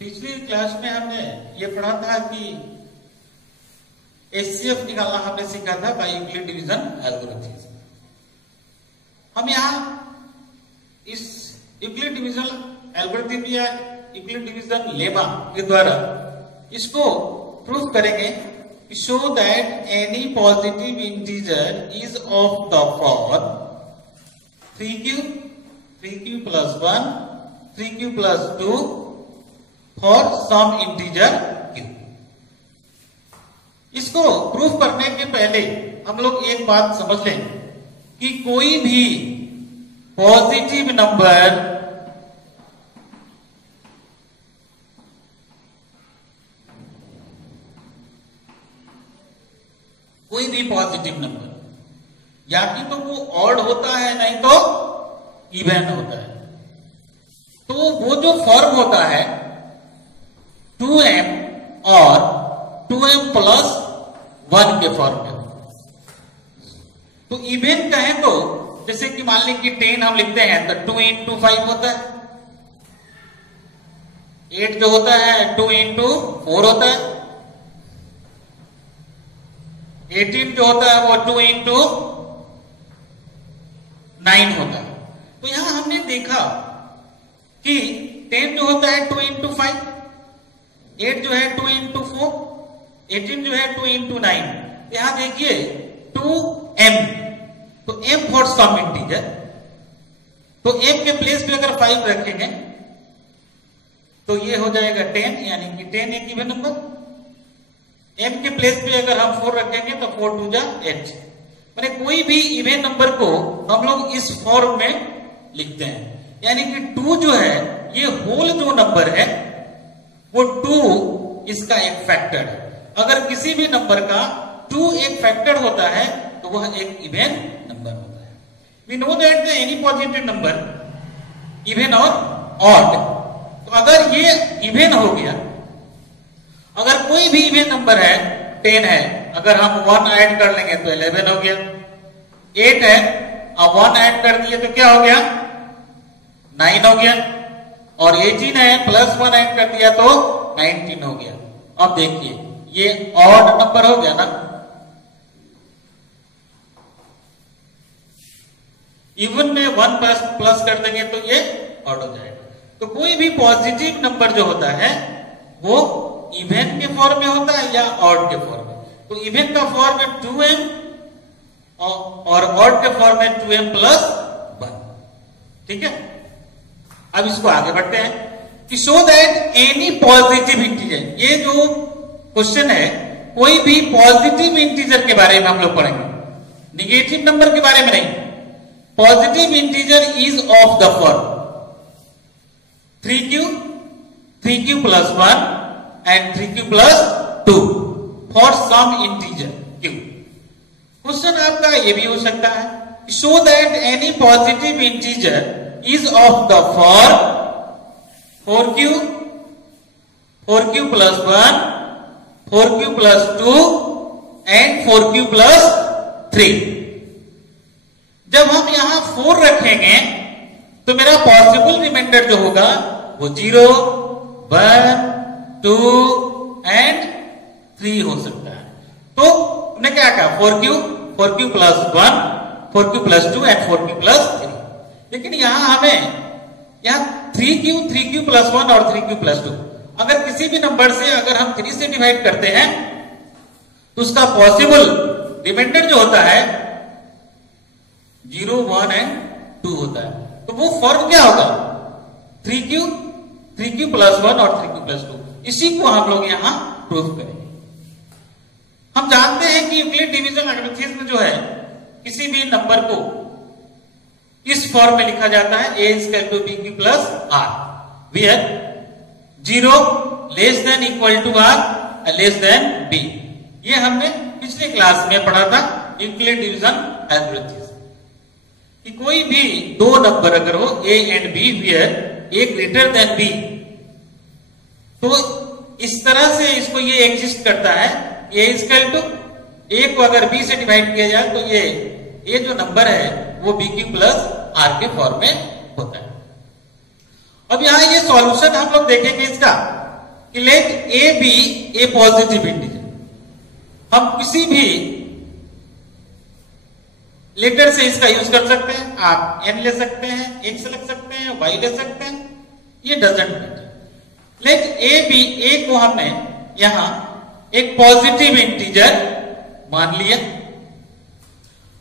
पिछली क्लास में हमने ये पढ़ा था कि एचसीएफ निकालना हमने सीखा था बाय यूक्लिड डिवीजन एल्गोरिथम। हम यहाँ इस यूक्लिड डिवीजन एल्गोरिथम या यूक्लिड डिवीजन लेमा के द्वारा इसको प्रूफ करेंगे show that any positive integer is of the form 3q plus 1 3q plus 2 for some integer q। इसको प्रूफ करने के पहले हम लोग एक बात समझ लें कि कोई भी पॉजिटिव नंबर या कि तो वो ऑड होता है नहीं तो इवन होता है। तो वो जो फॉर्म होता है 2m और 2m प्लस 1 के फॉर्म में। तो इवन कहें तो जैसे कि मान लें कि 10 हम लिखते हैं तो 2 into 5 होता है। 8 जो होता है 2 into 4 होता है। 18 जो होता है वो 2 into 9 होता है। तो यहां हमने देखा कि 10 जो होता है 2 into 5, 8 जो है 2 into 4, 18 जो है 2 into 9। यहां देखिए 2m, तो m फॉर सम इंटीजर। तो m के प्लेस पे अगर 5 रखेंगे तो ये हो जाएगा 10, यानी कि 10 एक इवन नंबर। m के प्लेस पे अगर हम 4 रखेंगे तो 4 2 जा 8। मैंने कोई भी इवन नंबर को हम लोग इस फॉर्म में लिखते हैं, यानी कि 2 जो है ये होल जो नंबर है वो 2 इसका एक फैक्टर है। अगर किसी भी नंबर का 2 एक फैक्टर होता है तो वह एक इवन नंबर होता है। We know that any positive number even और ऑड। तो अगर ये इवन हो गया, अगर कोई भी इवन नंबर है 10 है, अगर हम 1 ऐड कर लेंगे तो 11 हो गया। 8 है, अब 1 ऐड कर दिए तो क्या हो गया 9 हो गया। और 18 है प्लस 1 ऐड कर दिया तो 19 हो गया। अब देखिए ये ऑड नंबर हो गया ना। इवन में 1 प्लस कर देंगे तो ये ऑड हो जाएगा। तो कोई भी पॉजिटिव नंबर जो होता है वो इवन के फॉर्म में होता है या ऑड के फॉर्म में। तो इवन का फॉर्म में 2m और ऑड के फॉर्म में 2m प्लस 1। ठीक है, अब इसको आगे बढ़ते हैं कि show that any positive integer. ये जो क्वेश्चन है कोई भी पॉजिटिव इंटीजर के बारे में हम लोग पढ़ेंगे, निगेटिव नंबर के बारे में नहीं। Positive integer is of the form 3q plus 1 and 3q plus 2 for some integer q। Question आपका ये भी हो सकता है show that any positive integer is of the form 4q plus 1, 4q plus 2 and 4q plus 3। जब हम यहां 4 रखेंगे तो मेरा पॉसिबल रिमाइंडर जो होगा वो 0, 1, 2 एंड 3 हो सकता है। तो हमने क्या कहा 4q plus 1, 4q plus 2 and 4q plus 3। लेकिन यहां हमें यहां 3q प्लस 1 और 3q प्लस 2 अगर किसी भी नंबर से अगर हम 3 से डिवाइड करते हैं तो उसका पॉसिबल रिमाइंडर जो होता है 0, 1 एंड 2 होता है। तो वो फॉर्म क्या होगा 3q प्लस 1 और 3q प्लस 2। इसी को हम लोग यहां प्रूफ करेंगे। हम जानते हैं कि यूक्लिड डिवीजन एल्गोरिथम में जो है किसी भी नंबर को इस फॉर्म में लिखा जाता है a इक्वल टू b की plus r, where 0 less than equal to r less than b। ये हमने पिछले क्लास में पढ़ा था यूक्लिड डिवीजन एल्गोरिथम कि कोई भी दो नंबर अगर हो a and b, where a greater than b, तो इस तरह से इसको ये एग्जिस्ट करता है। ए इक्वल टू ए को अगर बी से डिवाइड किया जाए तो ये जो नंबर है वो बी क्यू प्लस आर के फॉर्म में होता है। अब यहां ये सॉल्यूशन हम लोग देखेंगे इसका कि let A be a positive integer. हम किसी भी लेटर से इसका यूज कर सकते हैं। आप n ले सकते हैं, x लग सकते हैं, y ले सकते हैं, ये doesn't matter. Let A be, ए को हमने यहां एक पॉजिटिव इंटीजर मान लिया।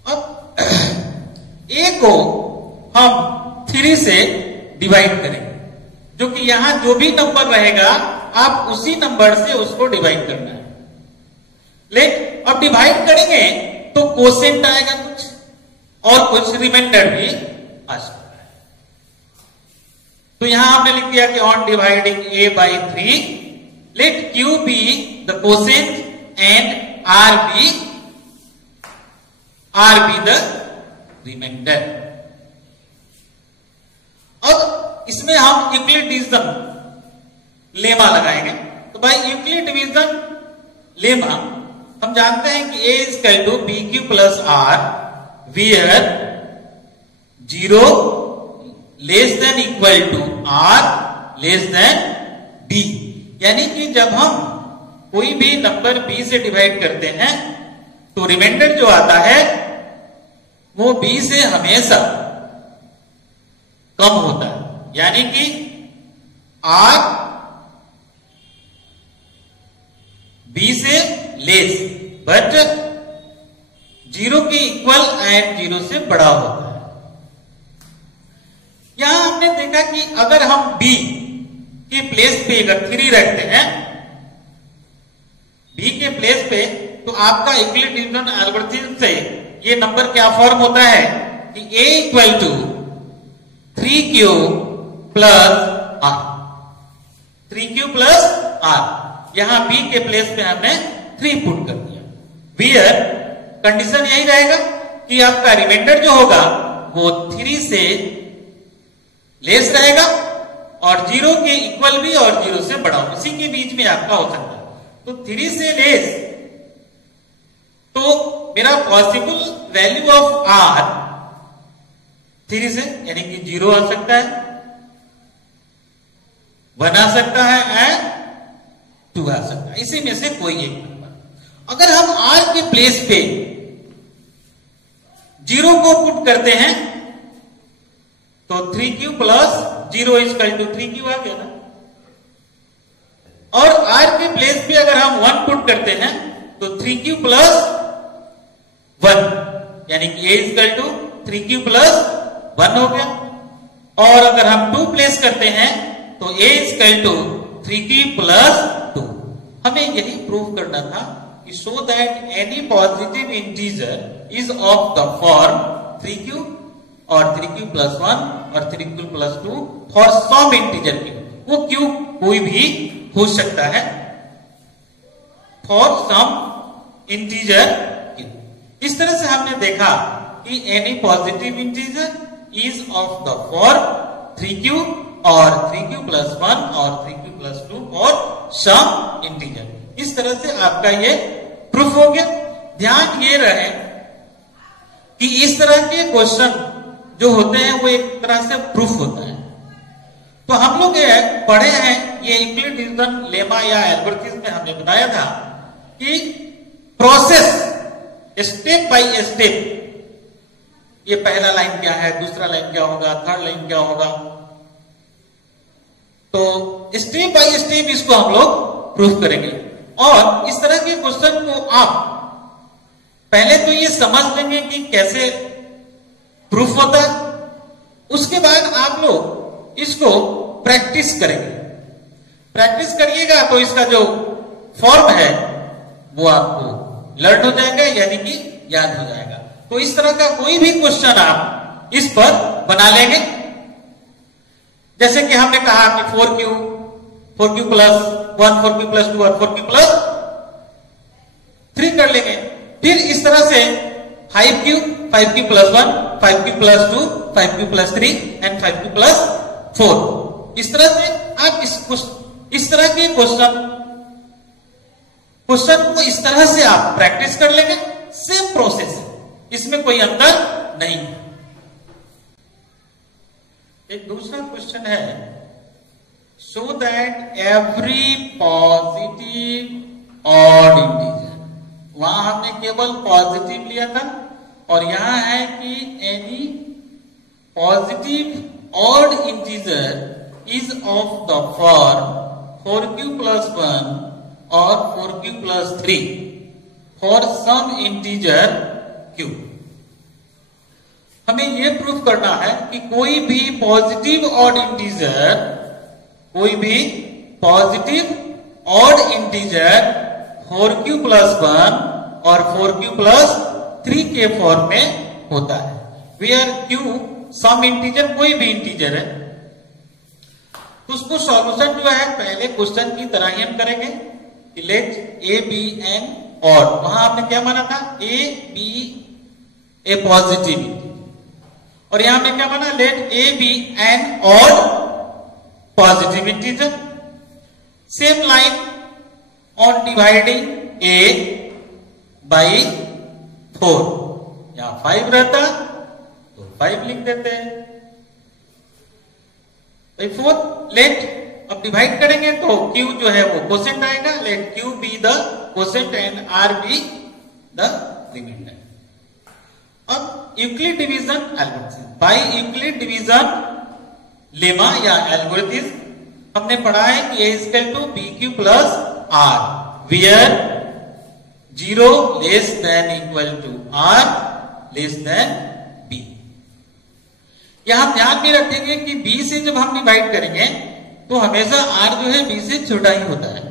अब a को हम 3 से डिवाइड करेंगे, जो कि यहां जो भी नंबर रहेगा आप उसी नंबर से उसको डिवाइड करना है। लेट अब डिवाइड करेंगे तो कोसेंट आएगा कुछ और कुछ रिमाइंडर भी आ सकता है। तो यहां हमने लिख दिया कि on dividing a by 3 let q be the quotient and r be the remainder। अब इसमें हम यूक्लिड डिवीजन लेमा लगाएंगे। तो भाई यूक्लिड डिवीजन लेमा हम जानते हैं कि a is equal to bq plus r where 0 less than equal to r less than b। यानी कि जब हम कोई भी नंबर b से डिवाइड करते हैं तो रिमाइंडर जो आता है वो b से हमेशा कम होता है। यानी कि r b से लेस बट 0 के इक्वल एंड 0 से बड़ा होता है। यहां हमने देखा कि अगर हम b के प्लेस पे अगर 3 रखते हैं, b के प्लेस पे, तो आपका यूक्लिड डिवीजन एल्गोरिथम से ये नंबर क्या फॉर्म होता है कि a equal to 3q plus r, 3q plus r। यहां b के प्लेस पे हमने 3 पुट कर दिया। वियर कंडीशन यही रहेगा कि आपका रिमाइंडर जो होगा वो 3 से लेस रहेगा और 0 के इक्वल भी और 0 से बड़ा, इसी के बीच में आपका हो सकता है। तो 3 से लेस, तो मेरा पॉसिबल वैल्यू ऑफ r 3 से यानी कि 0 आ सकता है, 1 आ सकता है एंड 2 आ सकता है। इसी में से कोई एक नंबर। अगर हम r के प्लेस पे 0 को पुट करते हैं तो 3q plus 0 equal to 3q आ गया ना। और r के प्लेस पे अगर हम 1 पुट करते हैं तो 3q प्लस 1 यानी कि a equal to 3q plus 1 हो गया। और अगर हम 2 प्लेस करते हैं तो a equal to 3q plus 2। हमें यही प्रूव करना था कि show that any positive integer is of the form 3q और 3q प्लस 1 और 3q plus 2 for some integer q। वो q कोई भी हो सकता है फॉर सम इंटीजर q। इस तरह से हमने देखा कि any positive integer is of the form 3q और 3q प्लस 1 और 3q प्लस 2 और सम इंटीजर। इस तरह से आपका ये प्रूफ हो गया। ध्यान ये रहे कि इस तरह के क्वेश्चन जो होते हैं वो एक तरह से प्रूफ होता है। तो हम लोग ये पढ़े हैं, ये यूक्लिड डिवीजन लेमा या एल्गोरिथम में हमने बताया था कि प्रोसेस स्टेप बाय स्टेप, ये पहला लाइन क्या है, दूसरा लाइन क्या होगा, थर्ड लाइन क्या होगा, तो स्टेप बाय स्टेप इसको हम लोग प्रूफ करेंगे। और इस तरह के क्वेश्चन को आप पहले तो ये समझ लेंगे कि कैसे प्रूफ होता है, उसके बाद आप लोग इसको प्रैक्टिस करेंगे। प्रैक्टिस करिएगा तो इसका जो फॉर्म है वो आपको लर्न हो जाएगा, यानी कि याद हो जाएगा। तो इस तरह का कोई भी क्वेश्चन आप इस पर बना लेंगे। जैसे कि हमने कहा कि 4q प्लस 1, 4q प्लस 2 और 4q प्लस 3 कर लेंगे। फिर इस तरह से 5q plus 1, 5q plus 2, 5q plus 3 and 5q plus 4। इस तरह से आप इस तरह के क्वेश्चन को इस तरह से आप प्रैक्टिस कर लेंगे। सेम प्रोसेस है, इसमें कोई अंतर नहीं है। एक दूसरा क्वेश्चन है show that every positive odd integer, वहां हमने केवल पॉजिटिव लिया था और यहां है कि any positive odd integer is of the form 4q plus 1 और 4q plus 3 for some integer q। हमें यह प्रूफ करना है कि कोई भी पॉजिटिव ऑड इंटीजर, कोई भी positive odd integer 4q plus 1 और 4q plus 3 के फॉर्म में होता है, वेयर q सम इंटीजर, कोई भी इंटीजर है। तो उसको सॉल्यूशन जो है पहले क्वेश्चन की तरह ही हम करेंगे कि let A be an odd, वहां आपने क्या माना था, ए बी ए पॉजिटिव, और यहां हमने क्या माना, let A be an odd positive integer. Same line on dividing a by 4, यहां 5 रहता तो 5 लिख देते हैं। फोर्थ लेट, अब डिवाइड करेंगे तो q जो है वो कोसेंट आएगा, let q be the quotient and r be the remainder. अब Euclid division algorithm, by Euclid division lemma या एल्गोरिथम हमने पढ़ा है कि a equal to B Q plus r, where 0 less than equal to r less than b। यहां ध्यान में रखेंगे कि b से जब हम डिवाइड करेंगे तो हमेशा r जो है b से छोटा ही होता है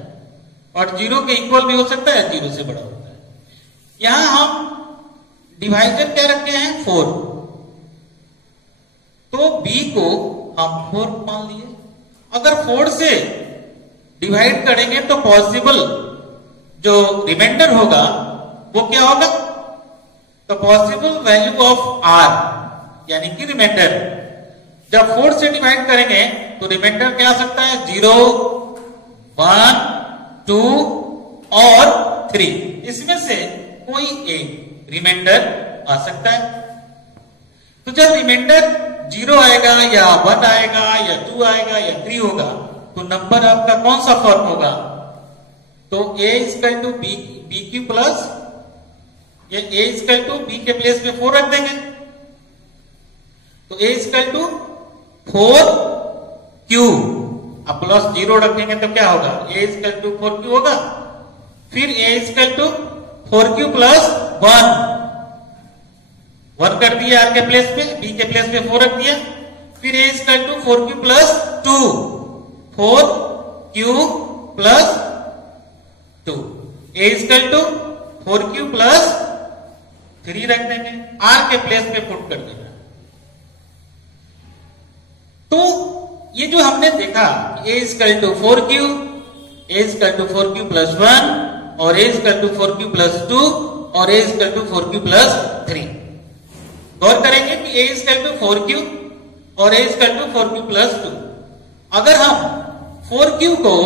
और 0 के इक्वल भी हो सकता है, 0 से बड़ा होता है। यहां हम डिवाइजर क्या रखे हैं, 4, तो b को हम 4 मान लिए। अगर 4 से डिवाइड करेंगे तो पॉसिबल जो रिमाइंडर होगा वो क्या होगा, तो पॉसिबल वैल्यू ऑफ r यानी कि रिमाइंडर, जब 4 से डिवाइड करेंगे तो रिमाइंडर क्या आ सकता है, 0, 1, 2 और 3, इसमें से कोई एक रिमाइंडर आ सकता है। तो जब रिमाइंडर 0 आएगा या 1 आएगा या 2 आएगा या 3 होगा तो नंबर आपका कौन सा फॉर्म होगा, तो a equal to B Q plus, ये a इक्वल टू बी के प्लेस में 4 रख देंगे तो a इक्वल टू 4q, अब प्लस 0 रखेंगे तो क्या होगा, a इक्वल टू 4q होगा। फिर a equal to 4q plus 1 कर दिया r के प्लेस पे, b के प्लेस पे 4 रख दिया। फिर a equal to 4q plus 2, 4q plus 2, a equal to 4q plus 3 रख देंगे, r के प्लेस पे पुट कर देना। तो ये जो हमने देखा a equal to 4q, a equal to 4q plus 1 और a equal to 4q plus 2 और a equal to 4q plus 3। गौर करेंगे कि a इक्वल टू 4q और a equal to 4q plus 2, अगर हम 4q को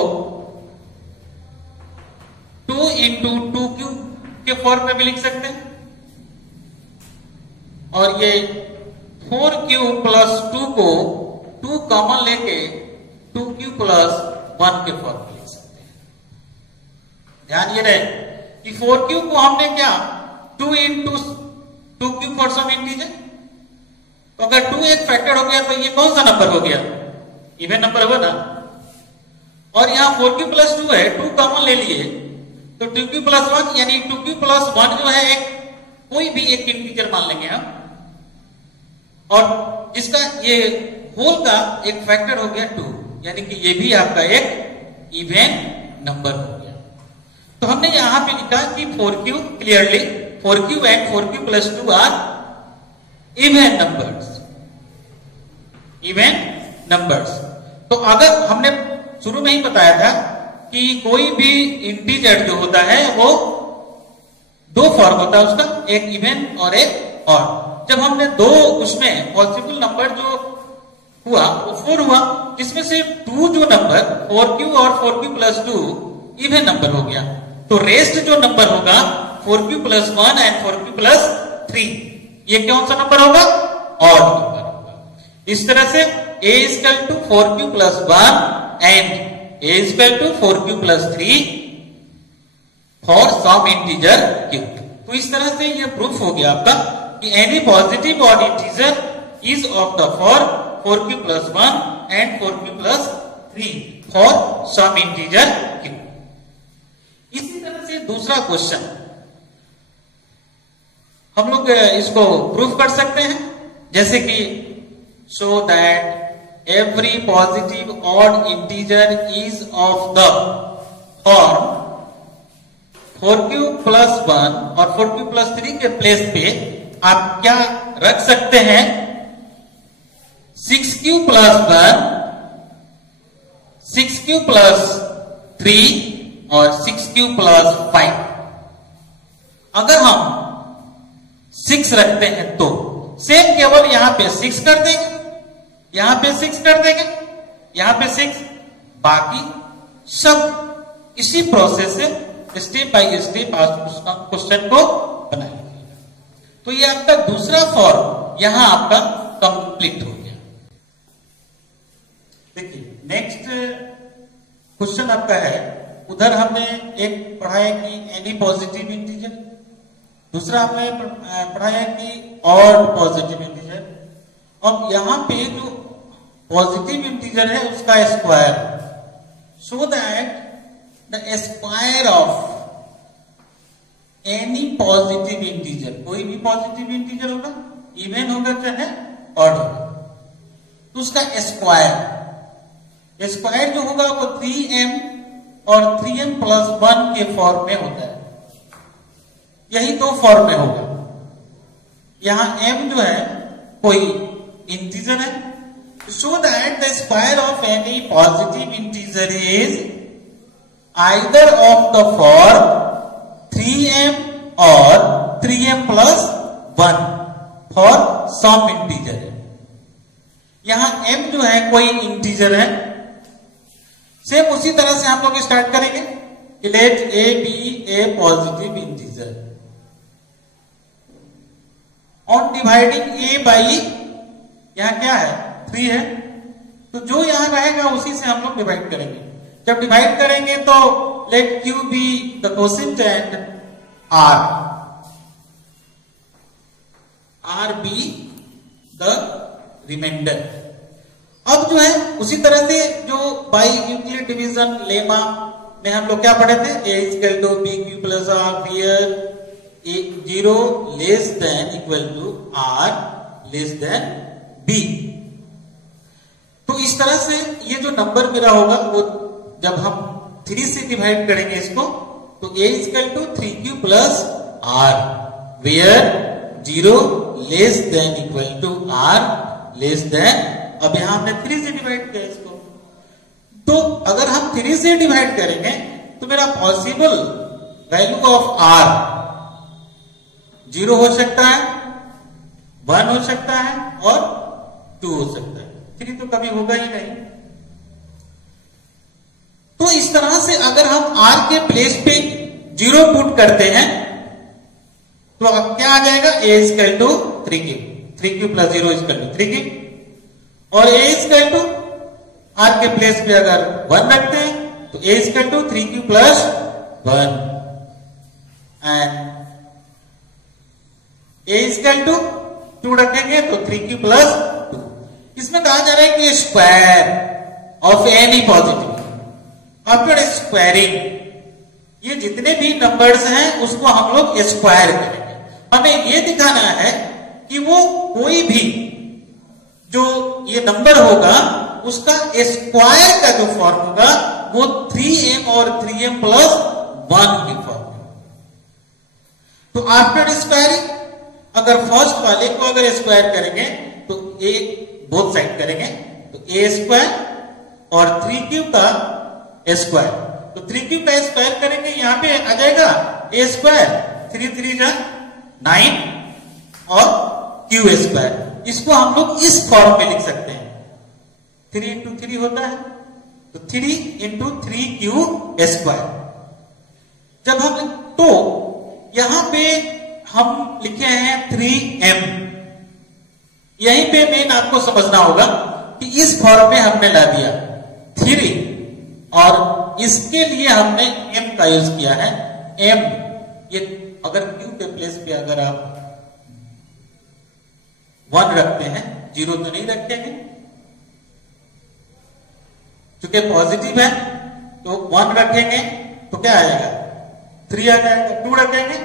2 इंटू 2q के फॉर्म में भी लिख सकते हैं और ये 4q प्लस 2 को 2 कॉमन लेके 2q प्लस 1 के फॉर्म में लिख सकते हैं। ध्यान ये रहे कि 4q को हमने क्या 2 into 2q for some integer, तो अगर 2 एक फैक्टर हो गया तो ये कौन सा नंबर हो गया, इवन नंबर होगा ना। और यहां 4q प्लस 2 है, 2 कॉमन ले लिए तो 2q प्लस 1 यानी 2q प्लस 1 जो है एक कोई भी एक इंटीजर मान लेंगे हम, और जिसका ये होल का एक फैक्टर हो गया 2, यानी कि ये भी आपका एक इवन नंबर हो गया। तो हमने यहां पे लिखा कि 4q clearly 4q and 4q plus 2 are even numbers, even numbers. तो अगर हमने शुरू में ही बताया था कि कोई भी इंटीजर जो होता है वो 2 फॉर्म होता है उसका, एक इवन और एक ऑड। जब हमने 2 उसमें पॉसिबल नंबर जो हुआ वो 4 हुआ, जिसमें से 2 जो नंबर 4q और 4q प्लस 2 इवन नंबर हो गया, तो रेस्ट जो नंबर होगा 4q plus 1 and 4q plus 3, ये कौन सा नंबर होगा, ऑड नंबर होगा। इस तरह से a equal to 4q plus 1 and a equal to 4q plus 3 for some integer q। तो इस तरह से ये प्रूफ हो गया आपका कि any positive odd integer is of the for 4q plus 1 and 4q plus 3 for some integer q। इसी तरह से दूसरा क्वेश्चन हम लोग इसको प्रूफ कर सकते हैं, जैसे कि show that every positive odd integer is of the form 4q plus 1 और 4q प्लस 3 के प्लेस पे आप क्या रख सकते हैं, 6q प्लस 1, 6q प्लस 3 और 6q प्लस 5। अगर हम 6 रखते हैं तो सेम केवल यहां पे 6 कर देंगे, यहां पे 6 कर देंगे, यहां पे 6, बाकी सब इसी प्रोसेस से स्टेप बाय स्टेप आप क्वेश्चन को बनाएंगे। तो ये आपका दूसरा फॉर्म यहां आपका कंप्लीट हो गया। देखिए नेक्स्ट क्वेश्चन आपका है, उधर हमने एक पढ़ाया कि एनी पॉजिटिव इंटीजर, दूसरा हमने पढ़ाया कि ऑड पॉजिटिव इंटीजर। अब यहां पे जो पॉजिटिव इंटीजर है उसका square, so that the square of any positive integer, कोई भी पॉजिटिव इंटीजर होगा, इवन होगा चाहे ऑड होगा, तो उसका स्क्वायर जो होगा वो 3m और 3m प्लस 1 के फॉर्म में होता है। यही दो फॉर्म में होगा। यहां m जो है कोई इंटीजर है, so that the square of any positive integer is either of the form 3m और 3m plus 1 for some integer. यहां m जो है कोई इंटीजर है। सेम उसी तरह से हम लोग स्टार्ट करेंगे, let a be a positive integer. On dividing a by, यहां क्या है 3 है, तो जो यहां रहेगा उसी से हम लोग डिवाइड करेंगे। जब डिवाइड करेंगे तो let q be the quotient and r be the remainder. अब जो है उसी तरह से जो बाई यूक्लिड डिवीजन लेमा में हम लोग क्या पढ़े थे, a equal to B Q plus r where 0 less than equal to r less than b। तो इस तरह से ये जो नंबर मेरा होगा वो जब हम 3 से डिवाइड करेंगे इसको, तो a equal to 3q plus r where 0 less than equal to r less than, अब यहां हमने 3 से डिवाइड किया इसको, तो अगर हम 3 से डिवाइड करेंगे तो मेरा पॉसिबल वैल्यू ऑफ r 0 हो सकता है, 1 हो सकता है और 2 हो सकता है, 3 तो कभी होगा ही नहीं। तो इस तरह से अगर हम r के प्लेस पे 0 पुट करते हैं तो अब क्या आ जाएगा, a equal to 3q plus 0 equal to 3q, और a इक्वल टू r के प्लेस पे अगर 1 रखते हैं तो a equal to 3q plus 1 and a equal to 2 रखेंगे तो 3q प्लस 2। इसमें कहा जा रहा है कि square of any positive, after squaring ये जितने भी नंबर्स हैं उसको हम लोग स्क्वायर करेंगे। हमें ये दिखाना है कि वो कोई भी जो ये नंबर होगा उसका स्क्वायर का जो फॉर्म होगा वो 3m और 3m प्लस 1 की फॉर्म है। तो आफ्टर स्क्वायरिंग अगर फर्स्ट वाले को अगर स्क्वायर करेंगे तो a बोथ साइड करेंगे तो a स्क्वायर और 3q का स्क्वायर, तो 3q का स्क्वायर करेंगे, यहां पे आ जाएगा a स्क्वायर 3 3 जा 9 और q स्क्वायर। इसको हम लोग इस फॉर्म में लिख सकते हैं, 3 इंटू 3 होता है तो 3 इंटू 3q स्क्वायर। जब हम तो यहां पे हम लिखे हैं 3m, यहीं पे मेन आपको समझना होगा कि इस फॉर्म में हमने ला दिया 3 और इसके लिए हमने m का यूज किया है। m ये अगर q के प्लेस पे अगर आप 1 रखते हैं, 0 तो नहीं रखेंगे, क्योंकि पॉजिटिव है तो 1 रखेंगे तो क्या आएगा 3 आ जाएगा, 2 रखेंगे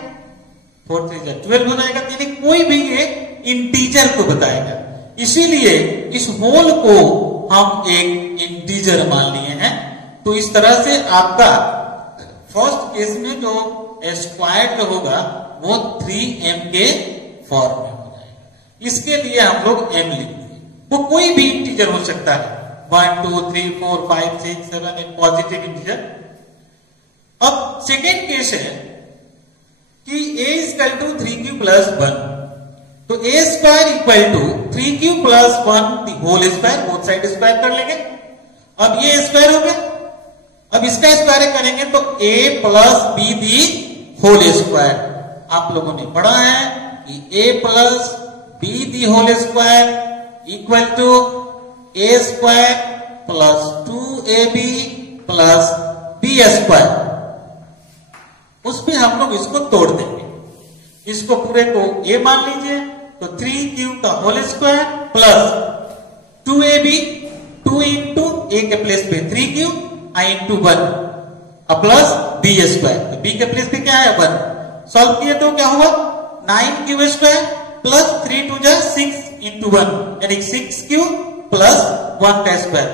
4 3 12 हो जाएगा। यानी कोई भी ये इंटीजर को बताएगा, इसीलिए इस होल को हम एक इंटीजर मान लिए हैं। तो इस तरह से आपका फर्स्ट केस में जो स्क्वायर्ड होगा वो 3m के फॉर्म में हो जाएगा। इसके लिए हम लोग m लिखते हैं, वो कोई भी इंटीजर हो सकता है, 1 2 3 4 5 6 7 8 पॉजिटिव इंटीजर। अब सेकेंड केस है कि a equal to 3q plus 1, तो a square equal to 3q plus 1 the whole square, both side square कर लेंगे। अब ये स्क्वायर हो गया, अब इसका स्क्वायर करेंगे तो a plus b the whole square. आप लोगों ने पढ़ा है कि a plus b the whole square equal to a square plus 2ab plus b square. उस पे हम लोग इसको तोड़ देंगे, इसको पूरे को a मान लीजिए तो 3q का whole square plus 2ab, 2 into a के प्लेस पे 3q i into 1 plus b square, तो b के प्लेस पे क्या है 1। सॉल्व किए तो क्या हुआ 9q स्क्वायर प्लस 3 2 जा 6 इंटू 1 यानी 6q प्लस 1 का स्क्वायर,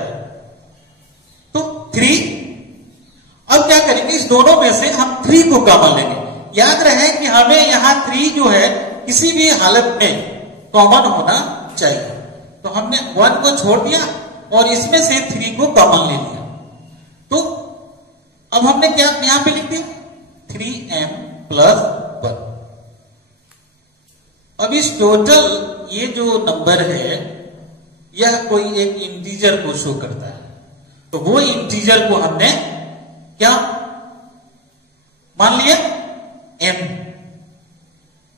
तो 3। अब क्या करेंगे, इस दोनों में से हम 3 को कॉमन लेंगे। याद रहे कि हमें यहां 3 जो है किसी भी हालत में कॉमन होना चाहिए, तो हमने 1 को छोड़ दिया और इसमें से 3 को कॉमन ले लिया। तो अब हमने क्या यहां पे लिख दिया 3m प्लस 1। अब इस टोटल ये जो नंबर है यह कोई एक इंटीजर को शो करता है, तो वो इंटीजर को हमने क्या मान लिया m।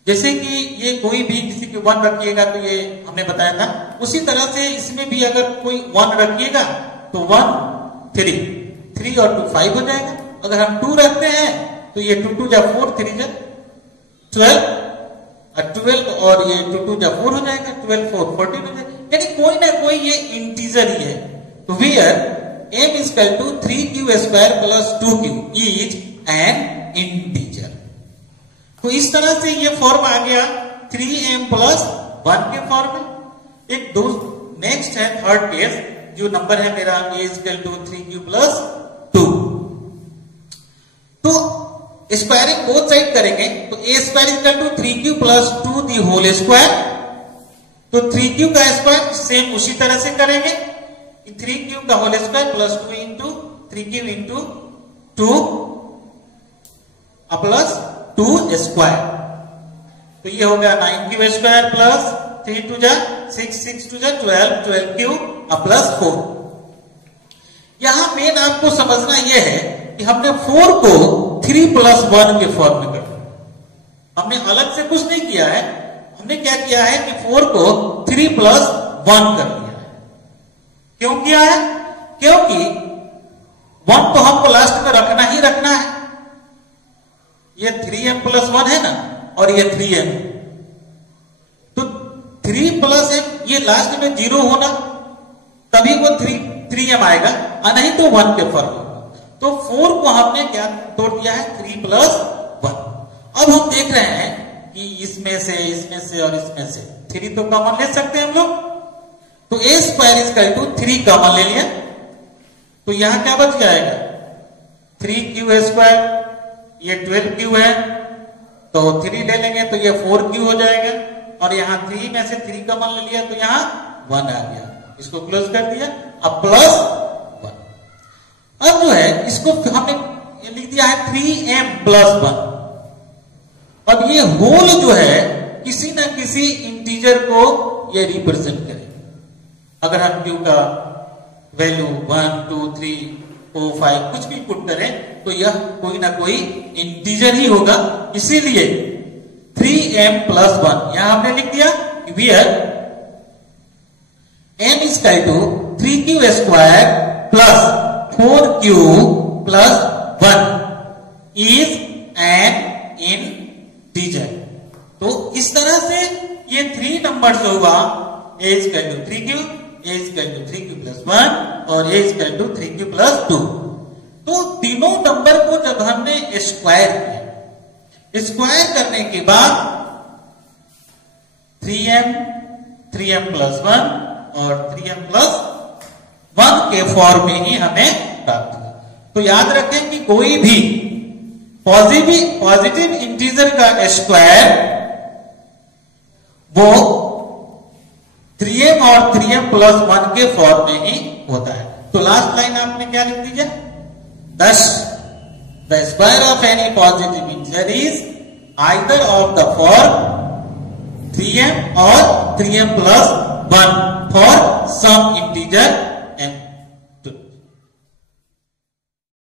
जैसे कि ये कोई भी किसी के 1 रखिएगा तो ये हमने बताया था, उसी तरह से इसमें भी अगर कोई 1 रखिएगा तो 1 3 और 2 5 हो जाएगा। अगर हम 2 रखते हैं तो ये 2 2 जा 4 3 जा 12 और ये 2 2 जा 4 हो जाएगा, 12 4 14 हो जाएगा। यानी कोई ना कोई ये इंटीजर ही है। तो where m is equal to 3q square plus 2q is an integer. तो इस तरह से ये फॉर्म आ गया 3m प्लस 1 के फॉर्म में। एक दो नेक्स्ट है थर्ड केस, जो नंबर है मेरा a is equal to 3q plus 2। तो स्क्वायरिंग बोथ साइड करेंगे तो a square is equal to 3q plus 2 the whole square. तो 3q का स्क्वायर सेम उसी तरह से करेंगे, 3q का whole square plus 2 into 3q into 2 plus 2 square. तो ये हो गया 9q स्क्वायर प्लस 3 2 जा 6 6 2 जा 12 12q प्लस 4। यहां मेन आपको समझना यह है कि हमने 4 को 3 प्लस 1 के फॉर्म में कर दिया। हमने अलग से कुछ नहीं किया है, हमने क्या किया है कि 4 को 3 प्लस 1 कर दिया है। क्यों किया है? क्योंकि 1 तो हमको लास्ट में रखना ही रखना है। ये 3m प्लस 1 है ना, और ये 3m, तो 3 प्लस m ये लास्ट में 0 होना तभी वो 3m आएगा, नहीं तो 1 के फॉर्म होगा। तो 4 को हमने क्या तोड़ दिया है 3 प्लस 1। अब हम देख रहे हैं कि इसमें से और इसमें से 3 तो कॉमन ले सकते हैं हम लोग। तो a square is equal to 3 common ले लिया, तो यहां क्या बच जाएगा 3q स्क्वायर, ये 12q है तो 3 ले लेंगे तो ये 4q हो जाएगा, और यहां 3 में से 3 कॉमन ले लिया तो यहां 1 आ गया, इसको क्लोज कर दिया। अब प्लस 1। अब जो है इसको हमने लिख दिया है 3m प्लस 1। अब ये होल जो है किसी ना किसी इंटीजर को ये रिप्रेजेंट करेगा। अगर हम q का वैल्यू 1 2 3 4 5 कुछ भी पुट करें तो यह कोई ना कोई इंटीजर ही होगा, इसीलिए 3m प्लस 1 यहां हमने लिख दिया where m is equal to 3q square plus 4q plus 1 is an integer। तो इस तरह से ये 3 नंबर जो हुआ a is equal to 3q, a is equal to 3q plus 1 और a is equal to 3q plus 2। तो तीनों नंबर को जब हमने स्क्वायर किया, स्क्वायर करने के बाद 3m plus 1 और 3m plus 1 के फॉर्म में ही हमें प्राप्त हुआ। तो याद रखें कि कोई भी पॉजिटिव इंटीजर का स्क्वायर वो 3m और 3m plus 1 के फॉर्म में ही होता है। तो लास्ट लाइन आपने क्या लिख दीजिए, thus the square of any positive integer is either of the form 3m or 3m plus 1 for some integer